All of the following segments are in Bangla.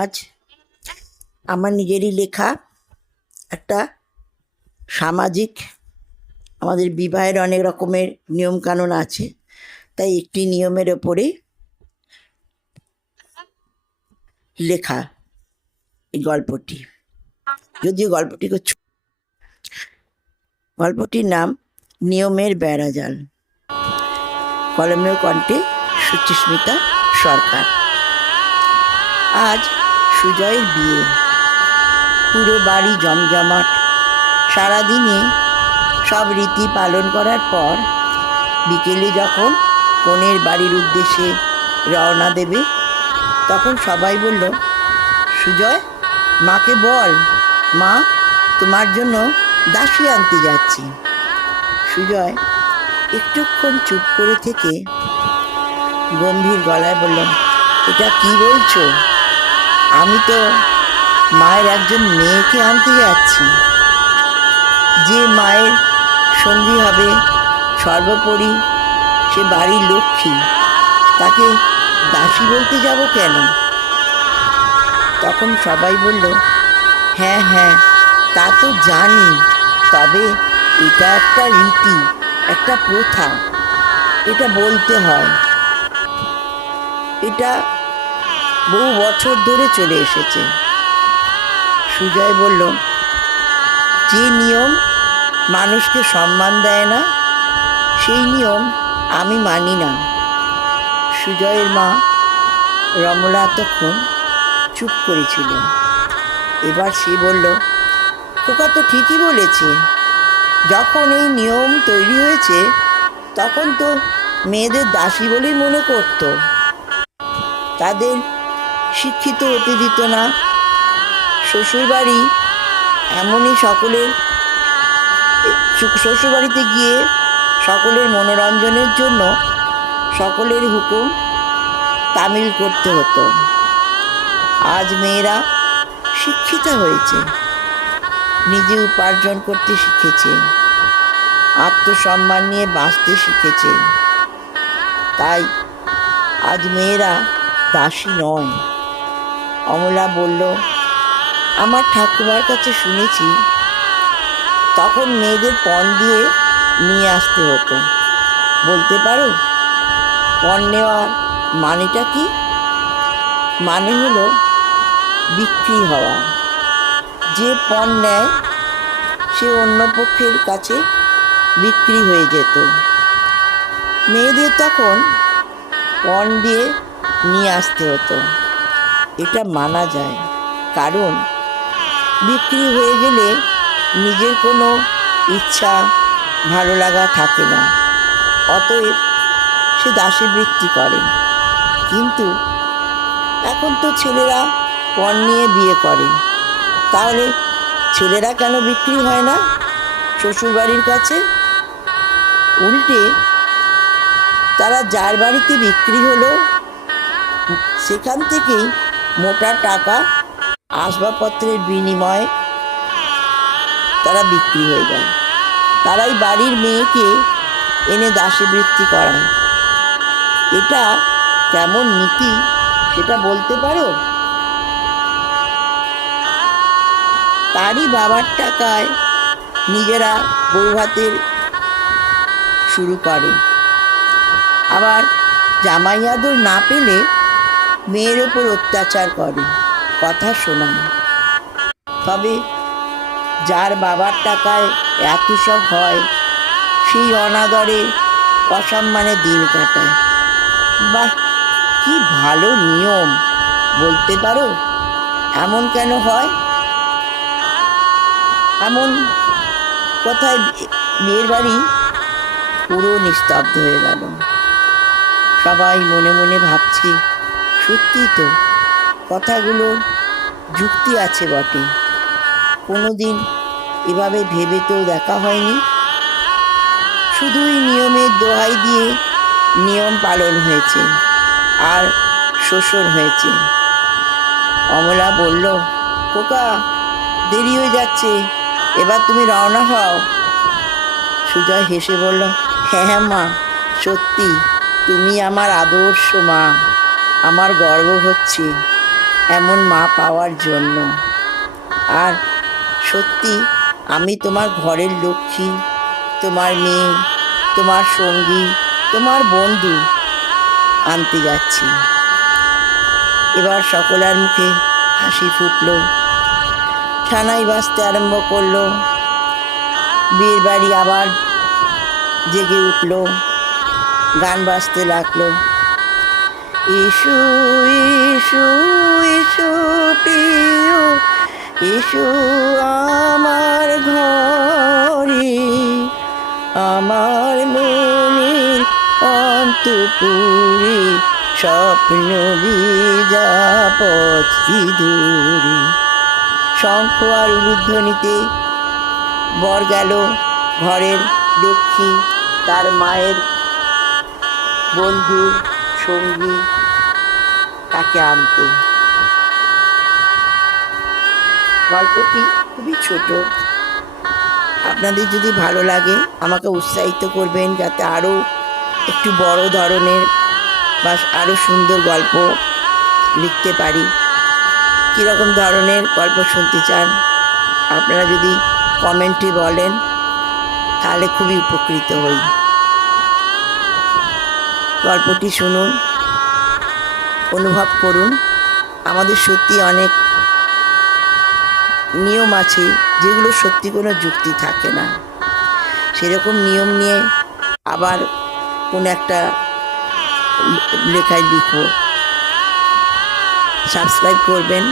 আজ আমার নিজেরই লেখা একটা সামাজিক, আমাদের বিবাহের অনেক রকমের নিয়মকানুন আছে। তাই একটি নিয়মের ওপরে লেখা এই গল্পটি। যদিও গল্পটি গল্পটির নাম নিয়মের বেড়াজাল। কলমেও কণ্ঠে সুচিস্মিতা সরকার। আজ সুজয়ের বিয়ে। পুরো বাড়ি জমজমাট। সারাদিনে সব রীতি পালন করার পর বিকেলে যখন কনের বাড়ির উদ্দেশ্যে রওনা দেবে, তখন সবাই বলল, সুজয়, মাকে বল, মা তোমার জন্য দাসী আনতে যাচ্ছি। সুজয় একটুক্ষণ চুপ করে থেকে গম্ভীর গলায় বলল, এটা কি বলছো? আমি তো মায়ের একজন মেয়েকে আনতে যাচ্ছি। যে মায়ের সঙ্গী হবে, সর্বোপরি সে বাড়ির লক্ষ্মী। তাকে দাসী বলতে যাব কেন? তখন সবাই বলল হ্যাঁ হ্যাঁ তা তো জানি, তবে এটা একটা রীতি, একটা প্রথা। এটা বলতে হয়। এটা বহু বছর ধরে চলে এসেছে। সুজয় বলল, যে নিয়ম মানুষকে সম্মান দেয় না, সেই নিয়ম আমি মানি না। সুজয়ের মা রমলা তখন চুপ করেছিল। এবার সে বলল, খোকা তো ঠিকই বলেছে, যখন এই নিয়ম তৈরি হয়েছে, তখন তো মেয়েদের দাসী বলেই মনে করতো। তাদের শিক্ষিত হতে দিত না। শ্বশুরবাড়ি এমনই সকলের শ্বশুরবাড়িতে গিয়ে সকলের মনোরঞ্জনের জন্য সকলের হুকুম তামিল করতে হতো। আজ মেয়েরা শিক্ষিত হয়েছে, নিজে উপার্জন করতে শিখেছে, আত্মসম্মান নিয়ে বাঁচতে শিখেছে। তাই আজ মেয়েরা দাসী নয়। অমলা বলল, আমার ঠাকুমার কাছে শুনেছি, তখন মেয়েদের পণ দিয়ে নিয়ে আসতে হতো। বলতে পারো, পণ নেওয়ার মানেটা কি? মানে হলো বিক্রি হওয়া। যে পণ নেয়, সে অন্য পক্ষের কাছে বিক্রি হয়ে যেত। মেয়েদের তখন পণ দিয়ে নিয়ে আসতে হতো। এটা মানা যায়। কারণ, বিক্রি হয়ে গেলে নিজের কোনো ইচ্ছা, ভালো লাগা থাকে না। অতএব সে দাসী বৃত্তি করে। কিন্তু এখন তো ছেলেরা পণ নিয়ে বিয়ে করে। তাহলে ছেলেরা কেন বিক্রি হয় না? শ্বশুরবাড়ির কাছে? উল্টে তারা যার বাড়িতে বিক্রি হলো, সেখান থেকেই মোটা টাকা, আসবাবপত্রের বিনিময়ে তারা বিক্রি হয়ে যায়। তারাই বাড়ির মেয়েকে এনে দাসী বৃত্তি করায়। এটা কেমন নীতি সেটা বলতে পারো? তারই বাবার টাকায় নিজেরা বউ ভাতের শুরু করে। আবার জামাই না পেলে মেয়ের ওপর অত্যাচার করে কথা শোনায় তবে যার বাবার টাকায় এত সব হয়, সেই অনাদরে অসম্মানে দিন কাটায়। বাহ, কি ভালো নিয়ম, বলতে পারো? এমন কেন হয়? এমন কথায় মেয়ের বাড়ি পুরো নিস্তব্ধ হয়ে গেল। সবাই মনে মনে ভাবছে সত্যি তো কথাগুলো যুক্তি আছে বটে। কোনোদিন এভাবে ভেবে তো দেখা হয়নি। শুধুই নিয়মের দোহাই দিয়ে নিয়ম পালন হয়েছে আর শোষণ হয়েছে। অমলা বলল, খোকা, দেরি হয়ে যাচ্ছে, এবার তুমি রওনা হও। সুজয় হেসে বলল হ্যাঁ হ্যাঁ মা সত্যি তুমি আমার আদর্শ মা। আমার গর্ব হচ্ছে এমন মা পাওয়ার জন্য। আর সত্যি, আমি তোমার ঘরের লক্ষ্মী, তোমার মেয়ে, তোমার সঙ্গী, তোমার বন্ধু আনতে যাচ্ছি। এবার সকলের মুখে হাসি ফুটলো। সানাই বাজতে আরম্ভ করল। বিয়ের বাড়ি আবার জেগে উঠল। গান বাজতে লাগল। ইসু ইসু ইসু, প্রিয়, ইসু আমার ঘরে, আমার মনের অন্তপুরে স্বপ্ন বিজা পথি শঙ্খ আর উলুধ্বনিতে বর গেল ঘরের লক্ষ্মী, তার মায়ের বন্ধু সঙ্গী তাকে আনতে। গল্পটি খুবই ছোট। আপনাদের যদি ভালো লাগে, আমাকে উৎসাহিত করবেন যাতে আরও একটু বড় ধরনের বা আরও সুন্দর গল্প লিখতে পারি। কীরকম ধরনের গল্প শুনতে চান, আপনারা যদি কমেন্টে বলেন, তাহলে খুবই উপকৃত হই। গল্পটি শুনুন, অনুভব করুন। আমাদের সত্যি অনেক নিয়ম আছে যেগুলো সত্যি কোনো যুক্তি থাকে না। সেরকম নিয়ম নিয়ে আবার কোনো একটা লেখায় লিখব। সাবস্ক্রাইব করবেন,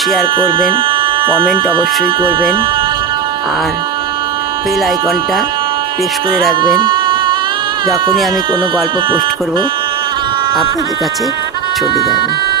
শেয়ার করবেন, কমেন্ট অবশ্যই করবেন, আর বেল আইকনটা প্রেস করে রাখবেন। যখনই আমি কোনো গল্প পোস্ট করব আপনাদের কাছে চলে যাবে